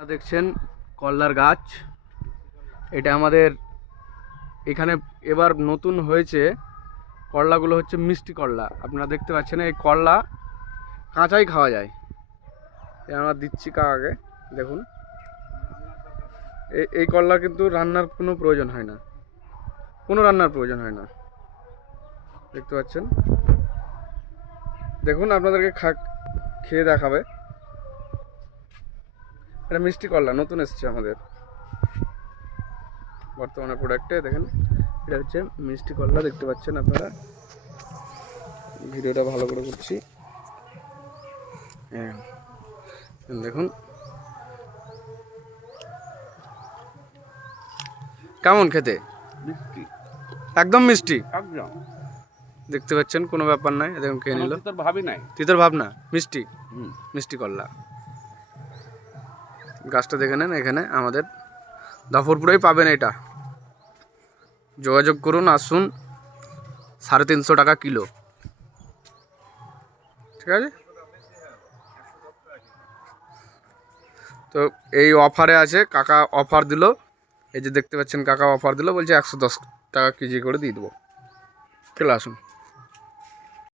দেখছেন করলার গাছ। এটা আমাদের এখানে এবার নতুন হয়েছে। করলাগুলো হচ্ছে মিষ্টি করলা। আপনারা দেখতে পাচ্ছেন এই করলা কাঁচাই খাওয়া যায়। আমরা দিচ্ছি কাকাকে, দেখুন। এই করলা কিন্তু রান্নার কোনো প্রয়োজন হয় না, কোনো রান্নার প্রয়োজন হয় না। দেখতে পাচ্ছেন, দেখুন আপনাদেরকে খেয়ে দেখাবে। এটা মিষ্টি করলা নতুন এসছে আমাদের বর্তমানে প্রোডাক্টে। দেখেন, এটা হচ্ছে মিষ্টি করলা। দেখতে পাচ্ছেন আপনারা, ভিডিওটা ভালো করে করছি। হ্যাঁ দেখুন কেমন খেতে, মিষ্টি, একদম মিষ্টি। একদম দেখতে পাচ্ছেন, কোনো ব্যাপার নাই। দেখুন খেয়ে নিল, তোর ভাবি নাই, তিতর ভাবনা, মিষ্টি মিষ্টি করলা। গাছটা দেখে নেন, এখানে আমাদের জাফরপুরেই পাবেন এটা। যোগাযোগ করুন, আসুন। 350 টাকা কিলো, ঠিক আছে। তো এই অফারে আছে, কাকা অফার দিল। এই যে দেখতে পাচ্ছেন, কাকা অফার দিল, বলছে 110 টাকা কেজি করে দিয়ে দেবো। চলে আসুন।